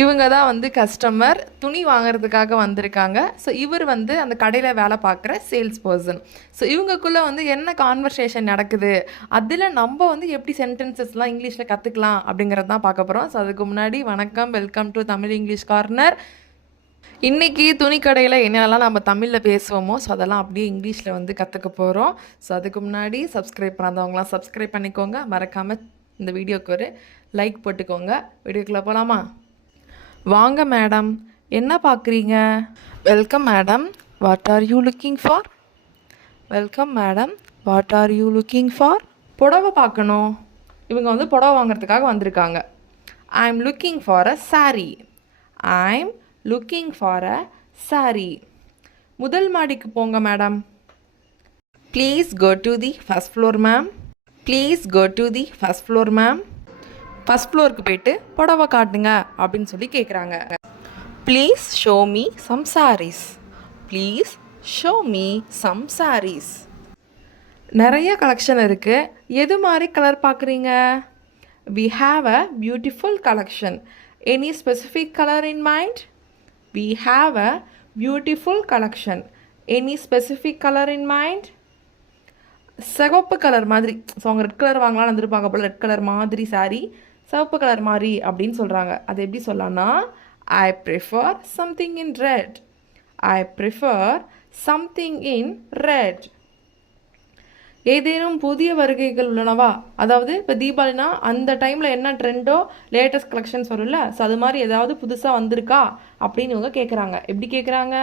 இவங்க தான் வந்து கஸ்டமர் துணி வாங்குறதுக்காக வந்திருக்காங்க. ஸோ இவர் வந்து அந்த கடையில் வேலை பார்க்குற சேல்ஸ் பர்சன். ஸோ இவங்கக்குள்ளே வந்து என்ன கான்வர்சேஷன் நடக்குது, அதில் நம்ம வந்து எப்படி சென்டென்சஸ்லாம் இங்கிலீஷில் கற்றுக்கலாம் அப்படிங்கிறது தான் பார்க்க போகிறோம். ஸோ அதுக்கு முன்னாடி வணக்கம், welcome to Tamil English corner. இன்றைக்கி துணிக்கடையில் என்னென்னலாம் நம்ம தமிழில் பேசுவோமோ ஸோ அதெல்லாம் அப்படியே இங்கிலீஷில் வந்து கற்றுக்க போகிறோம். ஸோ அதுக்கு முன்னாடி சப்ஸ்கிரைப் பண்ணாதவங்களாம் சப்ஸ்கிரைப் பண்ணிக்கோங்க. மறக்காமல் இந்த வீடியோக்கு ஒரு லைக் போட்டுக்கோங்க. வீடியோக்குள்ளே போகலாமா? வாங்க மேடம், என்ன பார்க்குறீங்க? Welcome madam, what are you looking for? Welcome madam, what are you looking for? புடவை பார்க்கணும். இவங்க வந்து புடவை வாங்குறதுக்காக வந்திருக்காங்க. I am looking for a sari. I am looking for a sari. முதல் மாடிக்கு போங்க madam. Please go to the first floor ma'am. Please go to the first floor ma'am. First ஃப்ளோருக்கு போய்ட்டு புடவை காட்டுங்க அப்படின்னு சொல்லி கேட்குறாங்க. Please show me some saris. Please show me some saris. நிறைய கலெக்ஷன் இருக்குது. எது மாதிரி கலர் பார்க்குறீங்க? We have a beautiful collection. Any specific colour in mind? We have a beautiful collection. Any specific colour in mind? சிவப்பு கலர் மாதிரி. So அவங்க red colour வாங்கலாம்னு வந்துருப்பாங்க போல். ரெட் கலர் மாதிரி சாரீ, சிவப்பு கலர் மாதிரி அப்படின்னு சொல்கிறாங்க. அது எப்படி சொல்லலாம்னா, I prefer something in red. I prefer something in red. ஏதேனும் புதிய வருகைகள் உள்ளனவா? அதாவது இப்போ தீபாவளினா அந்த டைமில் என்ன ட்ரெண்டோ லேட்டஸ்ட் கலெக்ஷன்ஸ் வரும்ல, ஸோ அது மாதிரி ஏதாவது புதுசாக வந்திருக்கா அப்படின்னு இவங்க கேட்குறாங்க. எப்படி கேட்குறாங்க?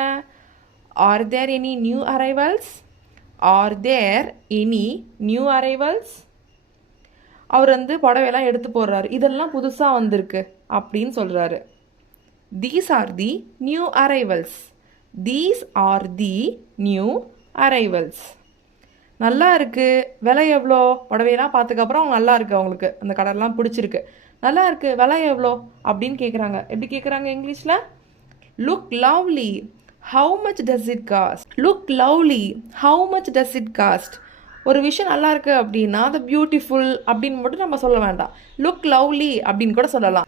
Are there any new arrivals? Are there any new arrivals? அவர் வந்து புடவையெல்லாம் எடுத்து போடுறாரு. இதெல்லாம் புதுசாக வந்திருக்கு அப்படின்னு சொல்கிறாரு. These are the new arrivals. These are the new arrivals. நல்லா இருக்குது. விலை எவ்வளோ? புடவையெல்லாம் பார்த்ததுக்கப்புறம் அவங்க நல்லா இருக்குது, அவங்களுக்கு அந்த கலர்லாம் பிடிச்சிருக்கு. நல்லா இருக்குது, விலை எவ்வளோ அப்படின்னு கேட்குறாங்க. எப்படி கேட்குறாங்க இங்கிலீஷில்? Look lovely. How much does it cost? Look lovely. How much does it cost? ஒரு விஷயம் நல்லா இருக்குது அப்படின்னா அது பியூட்டிஃபுல் அப்படின்னு மட்டும் நம்ம சொல்ல வேண்டாம். லுக் லவ்லி அப்படின்னு கூட சொல்லலாம்.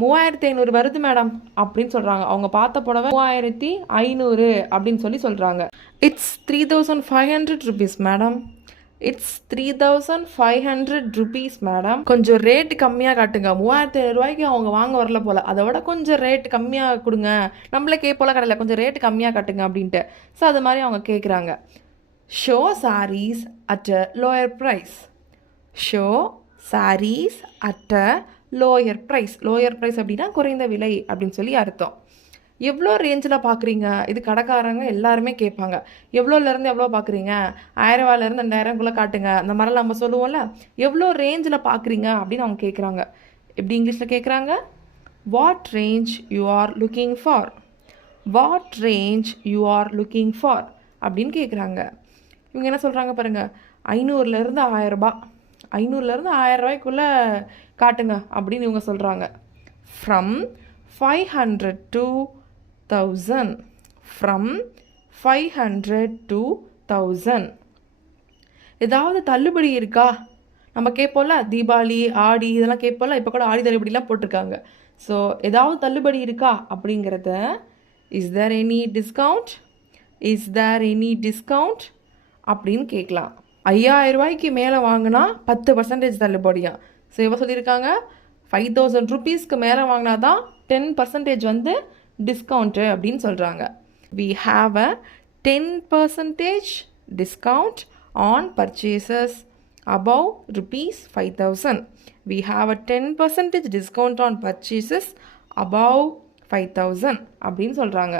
3500 வருது மேடம் அப்படின்னு சொல்கிறாங்க. அவங்க பார்த்த புடவை 3500 அப்படின்னு சொல்கிறாங்க. It's 3500 rupees madam. It's 3500 rupees madam. கொஞ்சம் ரேட்டு கம்மியாக காட்டுங்க. 3500 ரூபாய்க்கு அவங்க வாங்க வரல போல். அதை விட கொஞ்சம் ரேட் கம்மியாக கொடுங்க. நம்மளே கேட்போல கடையில், கொஞ்சம் ரேட்டு கம்மியாக காட்டுங்க அப்படின்ட்டு. ஸோ அது மாதிரி அவங்க கேட்குறாங்க. Show sarees at a lower price. Show sarees at a lower price. Lower price அப்படின்னா குறைந்த விலை அப்படின்னு சொல்லி அர்த்தம். எவ்வளோ ரேஞ்சில் பார்க்குறீங்க? இது கடைக்காரங்க எல்லாருமே கேட்பாங்க. எவ்வளோலேருந்து எவ்வளோ பார்க்குறீங்க? 1000 ரூபாயிலேருந்து 2000குள்ளே காட்டுங்க. அந்த மாதிரிலாம் நம்ம சொல்லுவோம்ல. எவ்வளோ ரேஞ்சில் பார்க்குறீங்க அப்படின்னு அவங்க கேட்குறாங்க. எப்படி இங்கிலீஷில் கேட்குறாங்க? What range you are looking for? What range you are looking for அப்படின்னு கேட்குறாங்க. இவங்க என்ன சொல்கிறாங்க பாருங்கள், 500லேருந்து 1000 ரூபாய், 500லேருந்து 1000 ரூபாய்க்குள்ளே காட்டுங்க அப்படின்னு இவங்க சொல்கிறாங்க. From 500 to 1000. From 500 to 1000. ஏதாவது தள்ளுபடி இருக்கா? நம்ம கேட்போம்ல, தீபாவளி ஆடி இதெல்லாம் கேட்போம்ல. இப்போ கூட ஆடி தள்ளுபடிலாம் போட்டிருக்காங்க. ஸோ ஏதாவது தள்ளுபடி இருக்கா அப்படிங்கிறத, is there any discount? Is there any discount அப்படின்னு கேட்கலாம். 5000 ரூபாய்க்கு மேலே வாங்கினா 10% தள்ளுபடியா. ஸோ எவ்வளோ சொல்லியிருக்காங்க? 5000 rupeesக்கு மேலே வாங்கினா தான் 10% வந்து டிஸ்கவுண்ட்டு அப்படின்னு சொல்கிறாங்க. We have a 10% discount on purchases above ₹5000. We have a 10% discount on purchases above 5000 அப்படின்னு சொல்கிறாங்க.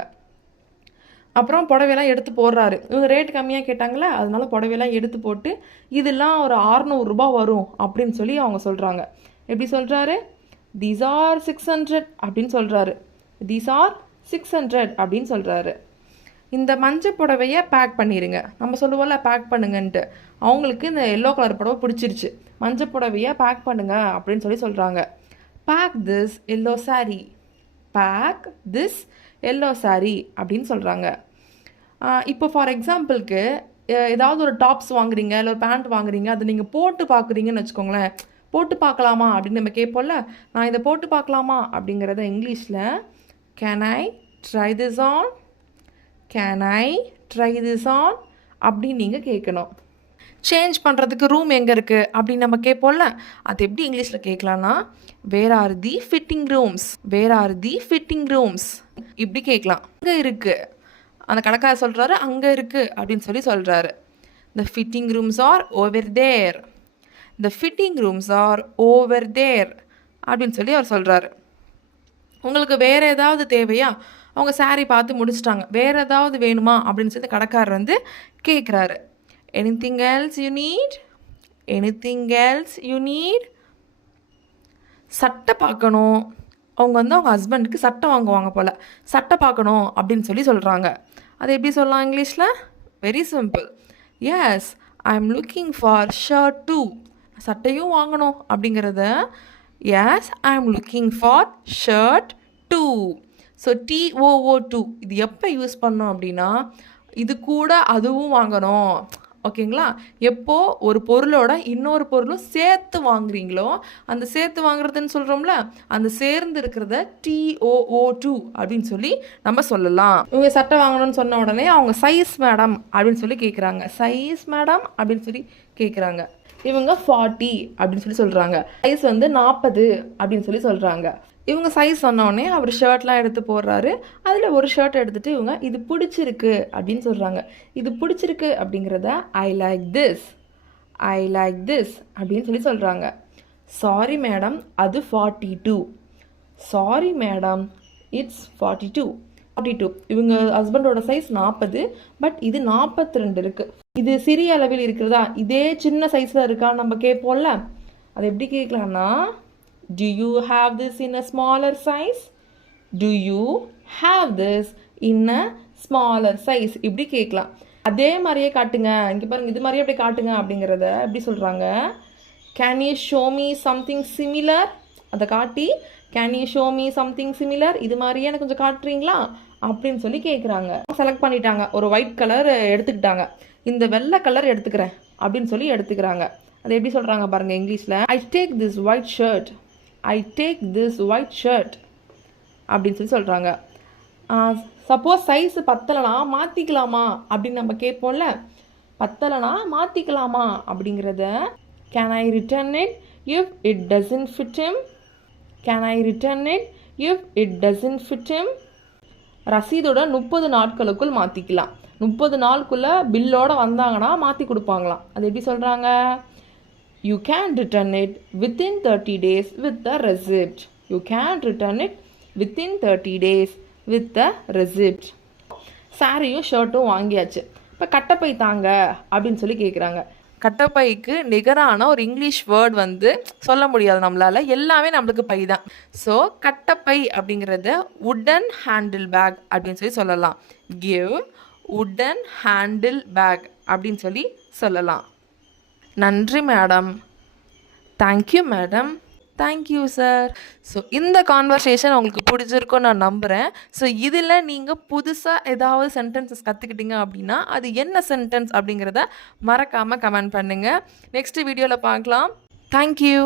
அப்புறம் புடவையெல்லாம் எடுத்து போடுறாரு. இவங்க ரேட் கம்மியாக கேட்டாங்களே, அதனால புடவையெல்லாம் எடுத்து போட்டு இதெல்லாம் ஒரு 600 ரூபாய் வரும் அப்படின்னு சொல்லி அவங்க சொல்கிறாங்க. எப்படி சொல்கிறாரு? தீஸ் ஆர் 600 அப்படின்னு சொல்கிறாரு. தீஸ் ஆர் 600 அப்படின்னு சொல்கிறாரு. இந்த மஞ்சள் புடவையை பேக் பண்ணிடுங்க. நம்ம சொல்லுவோம்ல பேக் பண்ணுங்கன்ட்டு. அவங்களுக்கு இந்த எல்லோ கலர் புடவை பிடிச்சிருச்சு. மஞ்சள் புடவையை பேக் பண்ணுங்க அப்படின்னு சொல்கிறாங்க. Pack this yellow sari. Pack this yellow sari அப்படின்னு சொல்கிறாங்க. இப்போ ஃபார் எக்ஸாம்பிளுக்கு ஏதாவது ஒரு டாப்ஸ் வாங்குறீங்க, இல்லை ஒரு பேண்ட் வாங்குறீங்க, அதை நீங்கள் போட்டு பார்க்குறீங்கன்னு வச்சுக்கோங்களேன். போட்டு பார்க்கலாமா அப்படின்னு நம்ம கேட்போம்ல, நான் இதை போட்டு பார்க்கலாமா அப்படிங்கிறத இங்கிலீஷில் can I try this on, can I try this on அப்படின்னு நீங்கள் கேட்கணும். சேஞ்ச் பண்ணுறதுக்கு ரூம் எங்கே இருக்குது அப்படின்னு நம்ம கேட்போம்ல, அது எப்படி இங்கிலீஷில் கேட்கலான்னா where are the fitting rooms, where are the fitting rooms இப்படி கேட்கலாம். அங்கே இருக்குது, அந்த கடைக்காரர் சொல்கிறாரு அங்கே இருக்குது அப்படின்னு சொல்லி சொல்கிறாரு. The fitting rooms are over there, the fitting rooms are over there அப்படின்னு சொல்லி அவர் சொல்கிறாரு. உங்களுக்கு வேறு ஏதாவது தேவையா? அவங்க saree பார்த்து முடிச்சிட்டாங்க, வேறு ஏதாவது வேணுமா அப்படின்னு சொல்லி கடைக்காரர் வந்து கேட்குறாரு. anything else you need, anything else you need. சட்டை பார்க்கணும், அவங்க வந்து அவங்க ஹஸ்பண்டுக்கு சட்டை வாங்குவாங்க போல், சட்டை பார்க்கணும் அப்படின்னு சொல்லி சொல்கிறாங்க. அது எப்படி சொல்லலாம் இங்கிலீஷில்? Very simple. Yes I am looking for shirt too, சட்டையும் வாங்கணும் அப்படிங்கிறத yes I am looking for shirt too. So TOO2 இது எப்போ யூஸ் பண்ணோம் அப்படின்னா இது கூட அதுவும் வாங்கணும், ஓகேங்களா? எப்போ ஒரு பொருளோட இன்னொரு பொருளும் சேர்த்து வாங்குறீங்களோ, அந்த சேர்த்து வாங்குறதுன்னு சொல்கிறோம்ல, அந்த சேர்ந்து இருக்கிறத TOO2 அப்படின்னு சொல்லி நம்ம சொல்லலாம். இவங்க சட்டை வாங்கணும்னு சொன்ன உடனே அவங்க சைஸ் மேடம் அப்படின்னு சொல்லி கேட்குறாங்க, சைஸ் மேடம் அப்படின்னு சொல்லி கேட்குறாங்க. இவங்க 40 அப்படின்னு சொல்லி சொல்கிறாங்க, சைஸ் வந்து 40 அப்படின்னு சொல்லி சொல்கிறாங்க. இவங்க சைஸ் சொன்னோடனே அவர் ஷர்ட்லாம் எடுத்து போடுறாரு. அதில் ஒரு ஷர்ட் எடுத்துகிட்டு இவங்க இது பிடிச்சிருக்கு அப்படின்னு சொல்கிறாங்க. இது பிடிச்சிருக்கு அப்படிங்கிறத I like this, I like this அப்படின்னு சொல்லி சொல்கிறாங்க. சாரி மேடம் அது 42, சாரி மேடம் இட்ஸ் 42. இவங்க ஹஸ்பண்டோட சைஸ் 40, பட் இது 42 இருக்குது. இது சிறிய அளவில் இருக்கிறதா, இதே சின்ன சைஸில் இருக்கா நம்ம கேட்போம்ல, அது எப்படி கேட்கலான்னா do you have this in a smaller size, do you have this in a smaller size இப்படி கேட்கலாம். அதே மாதிரியே காட்டுங்க, இங்கே பாருங்க இது மாதிரியே அப்படி காட்டுங்க அப்படிங்கிறத எப்படி சொல்கிறாங்க, can you show me something similar, அதை காட்டி can you show me something similar இது மாதிரியே எனக்கு கொஞ்சம் காட்டுறீங்களா அப்படின்னு சொல்லி கேட்குறாங்க. செலக்ட் பண்ணிட்டாங்க, ஒரு ஒயிட் கலர் எடுத்துக்கிட்டாங்க, இந்த வெள்ளை கலர் எடுத்துக்கிறேன் அப்படின்னு சொல்லி எடுத்துக்கிறாங்க. அதை எப்படி சொல்கிறாங்க பாருங்கள் இங்கிலீஷில், I take this white shirt, I take this white shirt அப்படின்னு சொல்லி சொல்கிறாங்க. சப்போஸ் சைஸு பத்தலைனா மாற்றிக்கலாமா அப்படின்னு நம்ம கேட்போம்ல, பத்தலைனா மாற்றிக்கலாமா அப்படிங்கிறத can I return it if it doesn't fit him, can I return it if it doesn't fit him. ரசீதோட 30 நாட்களுக்குள் மாற்றிக்கலாம், 30 நாளுக்குள்ளே பில்லோடு வந்தாங்கன்னா மாற்றி கொடுப்பாங்களாம். அது எப்படி சொல்கிறாங்க, you can return it within 30 days with the receipt, you can return it within 30 days with the receipt. சாரியும் ஷர்ட்டும் வாங்கியாச்சு, இப்போ கட்டப்பை தாங்க அப்படின்னு சொல்லி கேட்குறாங்க. கட்டப்பைக்கு நிகரான ஒரு இங்கிலீஷ் வேர்ட் வந்து சொல்ல முடியாது நம்மளால், எல்லாமே நம்மளுக்கு பை தான். ஸோ கட்டப்பை அப்படிங்கிறத உடன் ஹேண்டில் பேக் அப்படின்னு சொல்லி சொல்லலாம். கிவ் உடன் ஹேண்டில் பேக் அப்படின்னு சொல்லி சொல்லலாம். நன்றி madam, thank you madam, thank you sir. So இந்த கான்வர்சேஷன் உங்களுக்கு பிடிச்சிருக்குன்னு நான் நம்புகிறேன். ஸோ இதில் நீங்கள் புதுசாக ஏதாவது சென்டென்சஸ் கற்றுக்கிட்டீங்க அப்படின்னா அது என்ன சென்டென்ஸ் அப்படிங்கிறத மறக்காமல் கமெண்ட் பண்ணுங்கள். நெக்ஸ்ட் வீடியோவில் பார்க்கலாம். தேங்க்யூ.